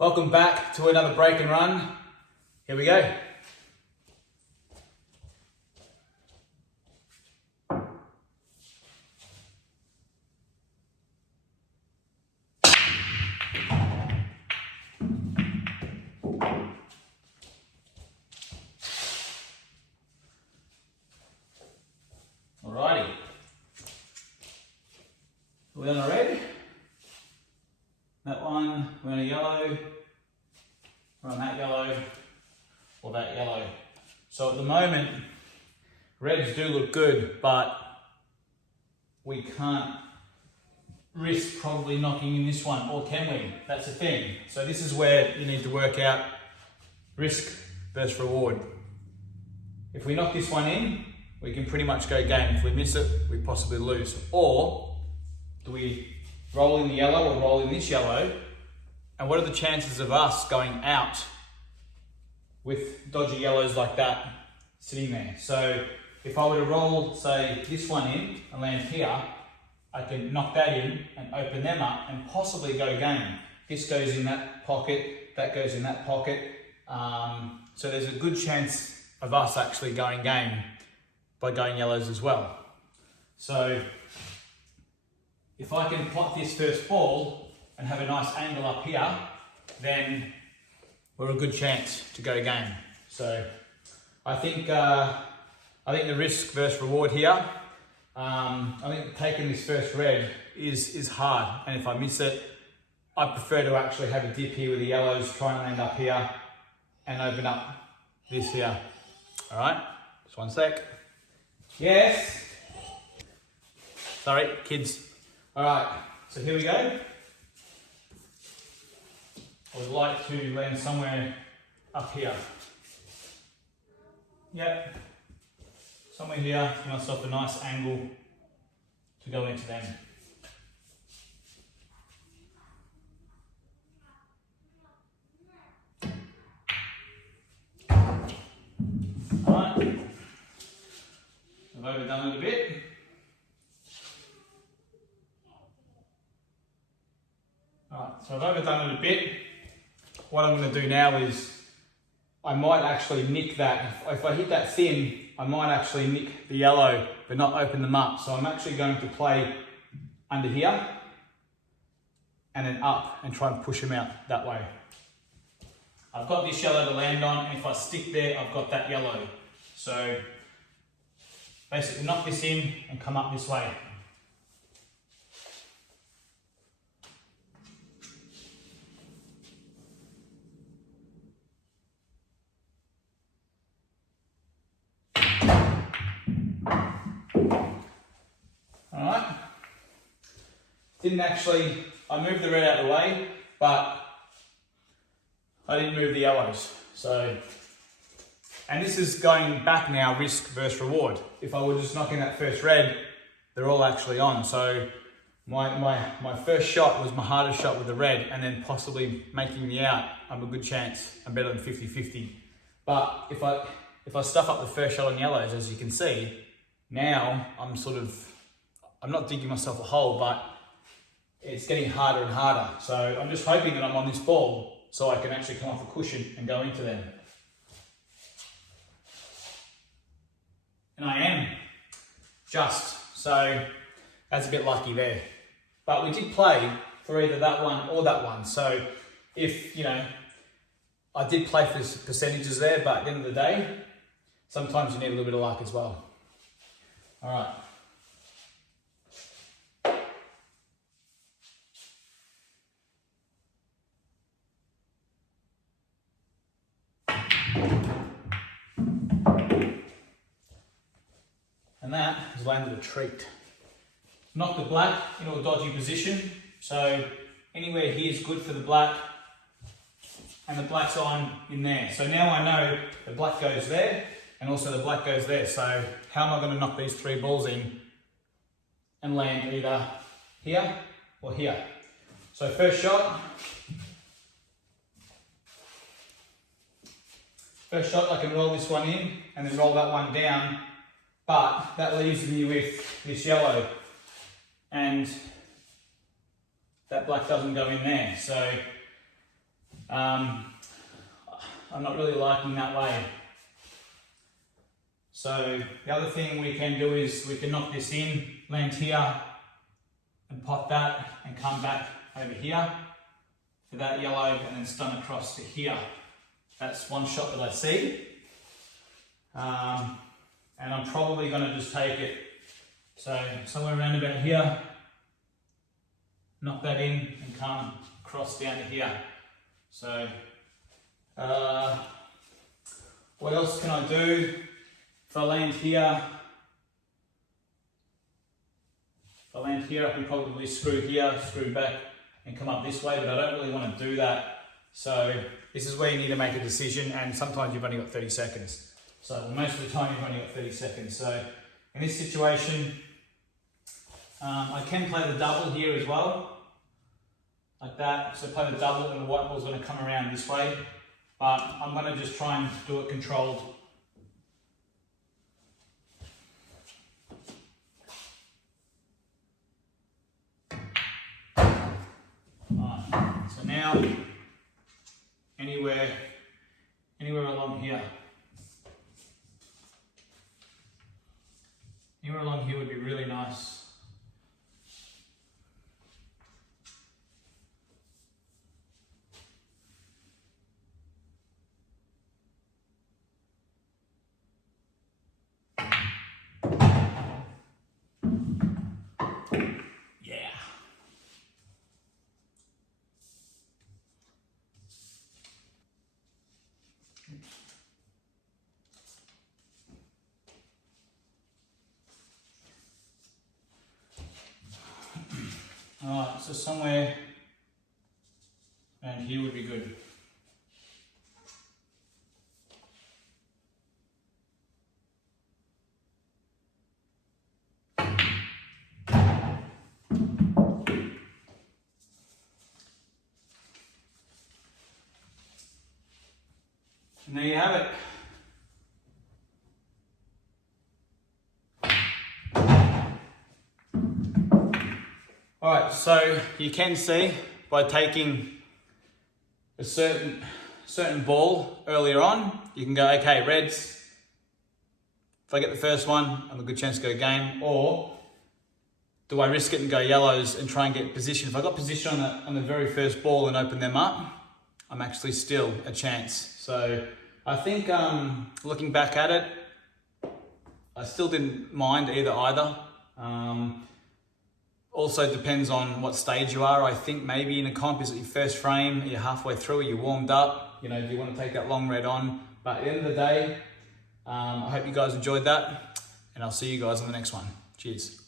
Welcome back to another break and run. Here we go. Alrighty. We're on a red. That one, we're on a yellow. We're on that yellow, or that yellow. So at the moment, reds do look good, but we can't risk probably knocking in this one, or can we? That's the thing. So this is where you need to work out risk versus reward. If we knock this one in, we can pretty much go game. If we miss it, we possibly lose. Or do we roll in the yellow or roll in this yellow? And what are the chances of us going out with dodgy yellows like that sitting there? So if I were to roll, say, this one in and land here, I can knock that in and open them up and possibly go game. This goes in that pocket, that goes in that pocket. So there's a good chance of us actually going game by going yellows as well. So if I can pot this first ball and have a nice angle up here, then we're a good chance to go game. So I think the risk versus reward here. I think taking this first red is hard, and if I miss it, I prefer to actually have a dip here with the yellows, try and land up here and open up this here. All right, just one sec. Yes. Sorry, kids. All right, so here we go. I would like to land somewhere up here. Yep. Somewhere here, give myself a nice angle to go into them. Alright. I've overdone it a bit. Alright, so I've overdone it a bit. What I'm going to do now is I might actually nick that. If I hit that thin, I might actually nick the yellow but not open them up. So I'm actually going to play under here and then up and try and push them out that way. I've got this yellow to land on, and if I stick there, I've got that yellow. So basically knock this in and come up this way. Alright, didn't actually, I moved the red out of the way, but I didn't move the yellows. So, and this is going back now, risk versus reward. If I were just knocking that first red, they're all actually on. So my first shot was my hardest shot with the red, and then possibly making me out, I'm a good chance. I'm better than 50-50. But if I stuff up the first shot on yellows, as you can see, now I'm not digging myself a hole, but it's getting harder and harder. So I'm just hoping that I'm on this ball so I can actually come off a cushion and go into them. And I am, just. So that's a bit lucky there. But we did play for either that one or that one. So if, I did play for percentages there, but at the end of the day, sometimes you need a little bit of luck as well. All right. And that has landed a treat. Knocked the black into a dodgy position. So anywhere here is good for the black. And the black's on in there. So now I know the black goes there and also the black goes there. So how am I going to knock these three balls in and land either here or here? So first shot. First shot, I can roll this one in and then roll that one down, but that leaves me with this yellow, and that black doesn't go in there. So I'm not really liking that way. So the other thing we can do is we can knock this in, land here, and pot that, and come back over here for that yellow, and then stun across to here. That's one shot that I see. And I'm probably going to just take it, so somewhere around about here, knock that in, and come across down to here. So, what else can I do? If I land here, I can probably screw here, screw back, and come up this way, but I don't really want to do that. So this is where you need to make a decision, and sometimes you've only got 30 seconds. So most of the time you've only got 30 seconds. So in this situation, I can play the double here as well, like that. So play the double, and the white ball's going to come around this way, but I'm going to just try and do it controlled. So now, anywhere along here. Anywhere along here would be really nice. Alright, so somewhere around here would be good. And there you have it. Alright, so you can see by taking a certain ball earlier on, you can go, okay, reds, if I get the first one, I have a good chance to go game, or do I risk it and go yellows and try and get position? If I got position on the very first ball and open them up, I'm actually still a chance. So I think looking back at it, I still didn't mind either. Also depends on what stage you are. I think maybe in a comp, is it your first frame, you're halfway through, you're warmed up, you know, do you want to take that long red on? But at the end of the day, I hope you guys enjoyed that, and I'll see you guys on the next one. Cheers.